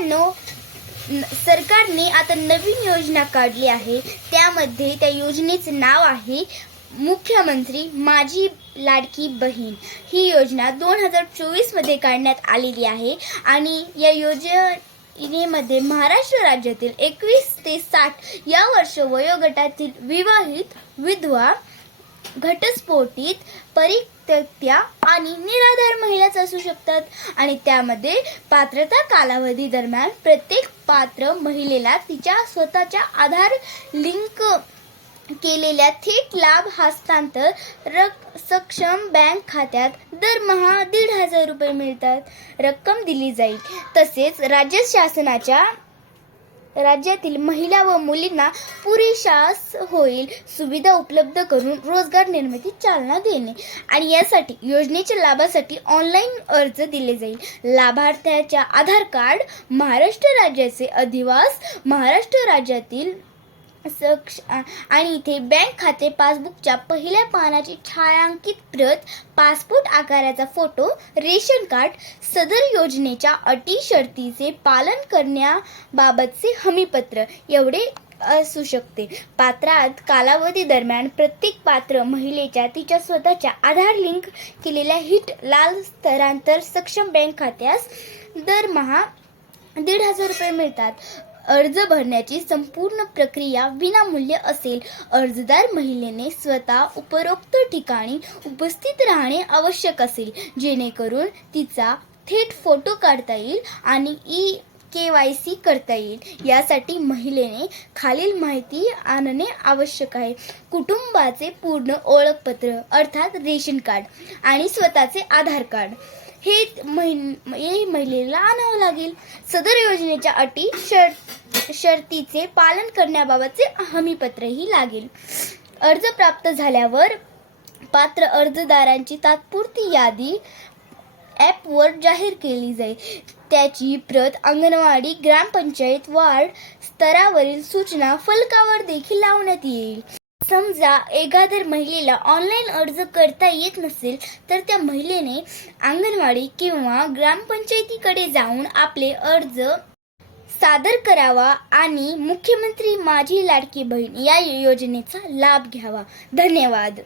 मित्रांनो सरकारने आता नवीन योजना काढली आहे. त्यामध्ये त्या योजनेचं नाव आहे मुख्यमंत्री माझी लाडकी बहीण. ही योजना दोन हजार चोवीसमध्ये काढण्यात आलेली आहे आणि या योजनेमध्ये महाराष्ट्र राज्यातील एकवीस ते साठ या वर्ष वयोगटातील विवाहित विधवा घटस्फोटित त्या आणि निराधार महिलाच असू शकतात. आणि त्यामध्ये पात्रता कालावधी दरम्यान प्रत्येक पात्र महिलेला तिच्या स्वतःच्या आधार लिंक केलेल्या थेट लाभ हस्तांतर रक सक्षम बँक खात्यात दरमहा दीड हजार रुपये मिळतात. रक्कम दिली जाईल. तसेच राज्य शासनाच्या राज्यातील महिला व मुलींना पुरेशास होईल सुविधा उपलब्ध करून रोजगार निर्मिती चालना देणे आणि यासाठी योजनेच्या लाभासाठी ऑनलाईन अर्ज दिले जाईल. लाभार्थ्याच्या आधार कार्ड महाराष्ट्र राज्याचे अधिवास महाराष्ट्र राज्यातील सक्ष आणि इथे बँक खाते पासबुकच्या पहिल्या पानाची छायांकित प्रत पासपोर्ट आकाराचा फोटो रेशन कार्ड सदर योजनेच्या अटी शर्तीचे पालन करण्याबाबतचे हमीपत्र एवढे असू शकते. पात्रात कालावधी दरम्यान प्रत्येक पात्र महिलेच्या तिच्या स्वतःच्या आधार लिंक केलेल्या हिट लाल स्तरांतर सक्षम बँक खात्यास दरमहा दीड हजार रुपये मिळतात. अर्ज भरण्याची संपूर्ण प्रक्रिया विनामूल्य असेल. अर्जदार महिलेने स्वतः उपरोक्त ठिकाणी उपस्थित राहणे आवश्यक असेल. जेणेकरून तिचा थेट फोटो काढता येईल आणि ई के वाय सी करता येईल. यासाठी महिलेने खालील माहिती आणणे आवश्यक आहे. कुटुंबाचे पूर्ण ओळखपत्र अर्थात रेशन कार्ड आणि स्वतःचे आधार कार्ड. हे महिन हे महिलेला आणावं लागेल. सदर योजनेच्या अटी शर्त शर्तीचे पालन करण्याबाबतचे हमीपत्रही लागेल. अर्ज प्राप्त झाल्यावर पात्र अर्जदारांची तात्पुरती यादी ॲपवर जाहीर केली जाईल. त्याची प्रत अंगणवाडी ग्रामपंचायत वार्ड स्तरावरील सूचना फलकावर देखील लावण्यात येईल. समजा एखाद्या महिलेला ऑनलाईन अर्ज करता येत नसेल तर त्या महिलेने अंगणवाडी किंवा ग्रामपंचायतीकडे जाऊन आपले अर्ज सादर करावा आणि मुख्यमंत्री माझी लाडकी बहीण या योजनेचा लाभ घ्यावा. धन्यवाद.